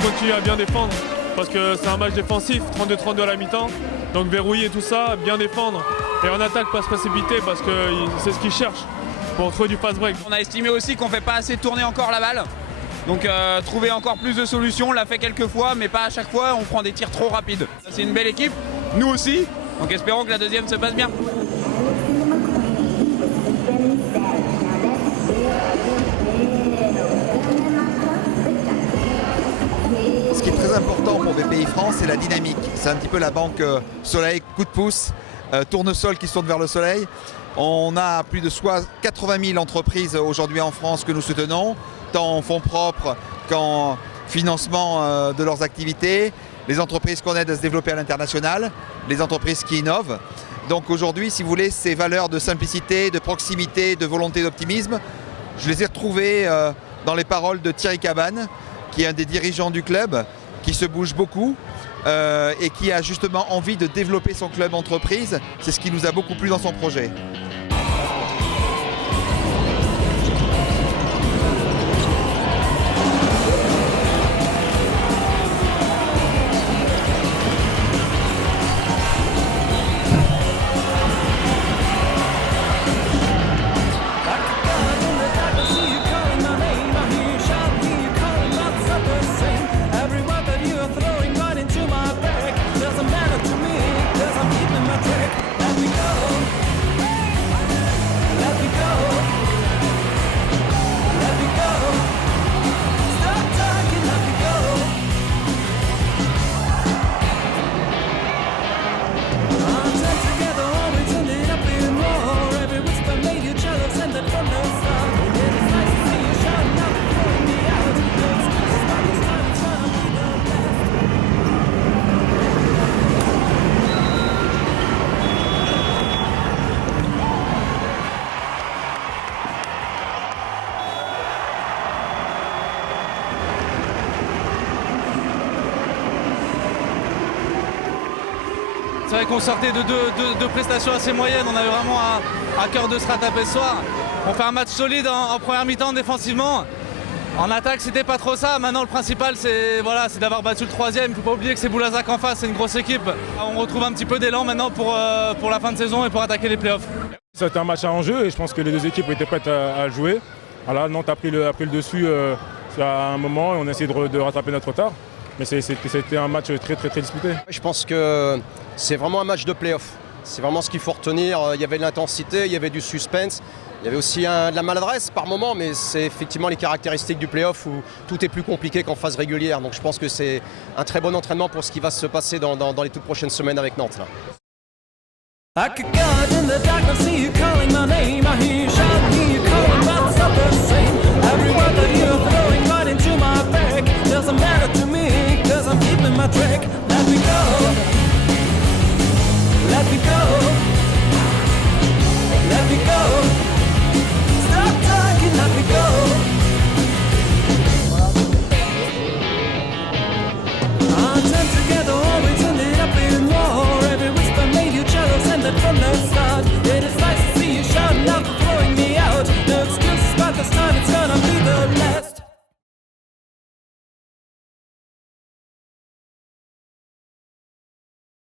continuer à bien défendre parce que c'est un match défensif, 32-32 à la mi-temps. Donc verrouiller tout ça, bien défendre et en attaque pas se précipiter parce que c'est ce qu'ils cherchent pour trouver du fast break. On a estimé aussi qu'on ne fait pas assez tourner encore la balle. Donc trouver encore plus de solutions, on l'a fait quelques fois mais pas à chaque fois, on prend des tirs trop rapides. C'est une belle équipe, nous aussi, donc espérons que la deuxième se passe bien. Ce qui est très important pour BPI France, c'est la dynamique. C'est un petit peu la banque soleil, coup de pouce, tournesol qui se tourne vers le soleil. On a plus de 80 000 entreprises aujourd'hui en France que nous soutenons, tant en fonds propres qu'en financement de leurs activités, les entreprises qu'on aide à se développer à l'international, les entreprises qui innovent. Donc aujourd'hui, si vous voulez, ces valeurs de simplicité, de proximité, de volonté d'optimisme, je les ai retrouvées dans les paroles de Thierry Cabane, qui est un des dirigeants du club, qui se bouge beaucoup et qui a justement envie de développer son club entreprise. C'est ce qui nous a beaucoup plu dans son projet. C'est vrai qu'on sortait de deux prestations assez moyennes, on avait vraiment à cœur de se rattraper ce soir. On fait un match solide en première mi-temps défensivement. En attaque, c'était pas trop ça. Maintenant, le principal, c'est d'avoir battu le troisième. Il ne faut pas oublier que c'est Boulazac en face, c'est une grosse équipe. On retrouve un petit peu d'élan maintenant pour la fin de saison et pour attaquer les playoffs. C'était un match à enjeu et je pense que les deux équipes étaient prêtes à le jouer. Voilà, Nantes a pris le dessus à un moment et on a essayé de rattraper notre retard. Mais c'était un match très disputé. Je pense que c'est vraiment un match de play-off. C'est vraiment ce qu'il faut retenir. Il y avait de l'intensité, il y avait du suspense. Il y avait aussi de la maladresse par moment, mais c'est effectivement les caractéristiques du play-off où tout est plus compliqué qu'en phase régulière. Donc je pense que c'est un très bon entraînement pour ce qui va se passer dans les toutes prochaines semaines avec Nantes. Là. I could go in the dark and see you calling my name. I hear you shouting, you calling about the suburbs.